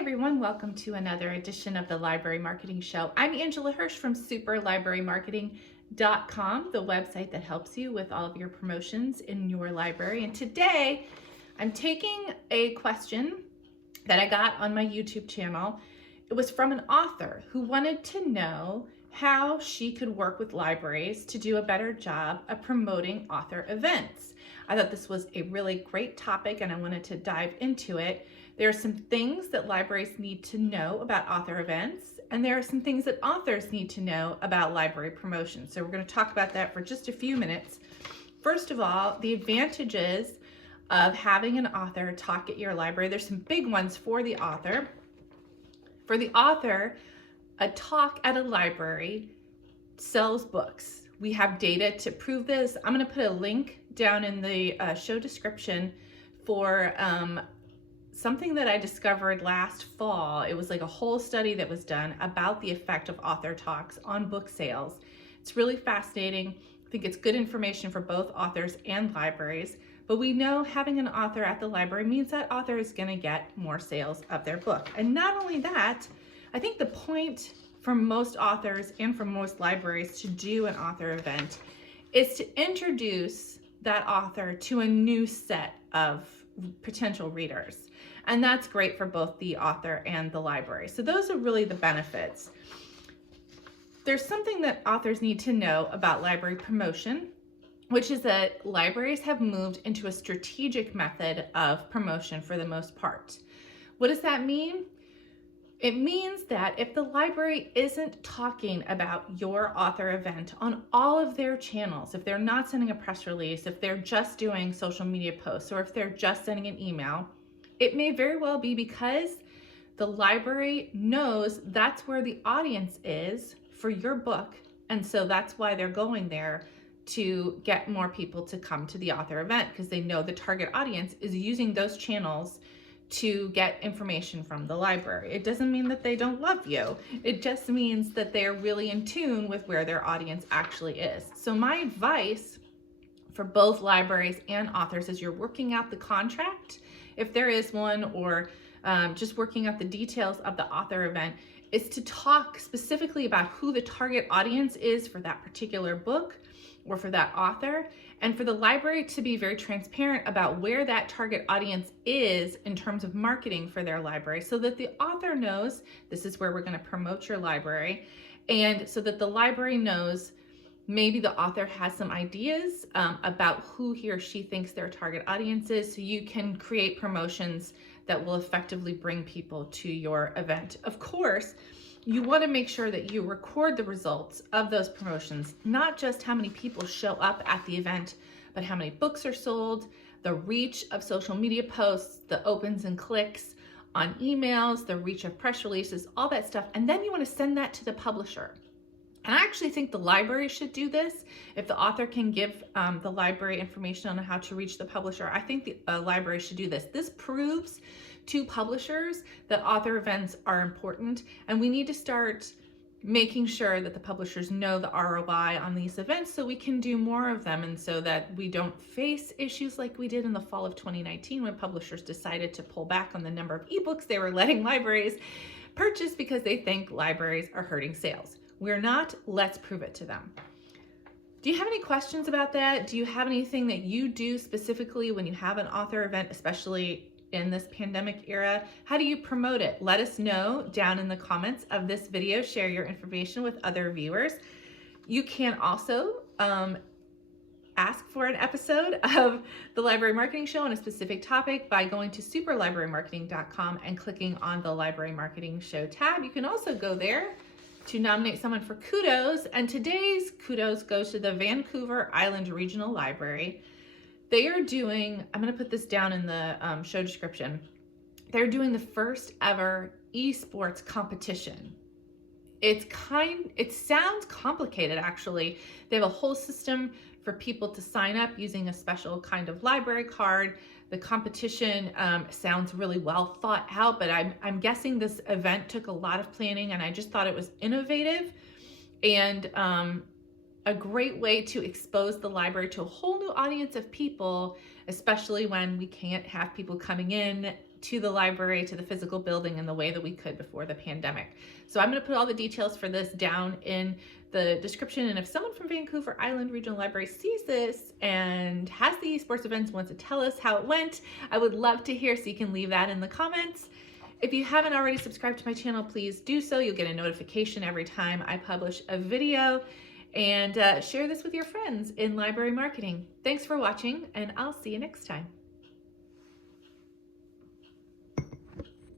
everyone, welcome to another edition of the Library Marketing Show. I'm Angela Hursh from superlibrarymarketing.com, the website that helps you with all of your promotions in your library. And today I'm taking a question that I got on my YouTube channel. It was from an author who wanted to know how she could work with libraries to do a better job of promoting author events. I thought this was a really great topic and I wanted to dive into it. There are some things that libraries need to know about author events, and there are some things that authors need to know about library promotion. So we're going to talk about that for just a few minutes. First of all, the advantages of having an author talk at your library. There's some big ones for the author. For the author, a talk at a library sells books. We have data to prove this. I'm going to put a link down in the show description for something that I discovered last fall. It was like a whole study that was done about the effect of author talks on book sales. It's really fascinating. I think it's good information for both authors and libraries. But we know having an author at the library means that author is going to get more sales of their book. And not only that, I think the point for most authors and for most libraries to do an author event is to introduce that author to a new set of potential readers. And that's great for both the author and the library. So those are really the benefits. There's something that authors need to know about library promotion, which is that libraries have moved into a strategic method of promotion for the most part. What does that mean? It means that if the library isn't talking about your author event on all of their channels, if they're not sending a press release, if they're just doing social media posts, or if they're just sending an email, it may very well be because the library knows that's where the audience is for your book. And so that's why they're going there to get more people to come to the author event, because they know the target audience is using those channels to get information from the library. It doesn't mean that they don't love you. It just means that they're really in tune with where their audience actually is. So my advice for both libraries and authors as you're working out the contract, if there is one, or just working out the details of the author event, is to talk specifically about who the target audience is for that particular book or for that author, and for the library to be very transparent about where that target audience is in terms of marketing for their library, so that the author knows this is where we're going to promote your library, and so that the library knows maybe the author has some ideas about who he or she thinks their target audience is, so you can create promotions that will effectively bring people to your event. Of course, you want to make sure that you record the results of those promotions, not just how many people show up at the event, but how many books are sold, the reach of social media posts, the opens and clicks on emails, the reach of press releases, all that stuff. And then you want to send that to the publisher. And I actually think the library should do this. If the author can give the library information on how to reach the publisher, I think the library should do this. This proves to publishers that author events are important, and we need to start making sure that the publishers know the ROI on these events so we can do more of them, and so that we don't face issues like we did in the fall of 2019 when publishers decided to pull back on the number of ebooks they were letting libraries purchase because they think libraries are hurting sales. We're not. Let's prove it to them. Do you have any questions about that? Do you have anything that you do specifically when you have an author event, especially in this pandemic era? How do you promote it? Let us know down in the comments of this video. Share your information with other viewers. You can also ask for an episode of the Library Marketing Show on a specific topic by going to superlibrarymarketing.com and clicking on the Library Marketing Show tab. You can also go there to nominate someone for Kudos, and today's Kudos goes to the Vancouver Island Regional Library. They are doing, I'm going to put this down in the show description, they're doing the first ever esports competition. It sounds complicated actually. They have a whole system for people to sign up using a special kind of library card. The competition sounds really well thought out, but I'm guessing this event took a lot of planning, and I just thought it was innovative and a great way to expose the library to a whole new audience of people, especially when we can't have people coming in to the library, to the physical building in the way that we could before the pandemic. So I'm going to put all the details for this down in the description, and if someone from Vancouver Island Regional Library sees this and has the esports events, wants to tell us how it went, I would love to hear, so you can leave that in the comments. If you haven't already subscribed to my channel, please do so. You'll get a notification every time I publish a video, and share this with your friends in library marketing. Thanks for watching, and I'll see you next time.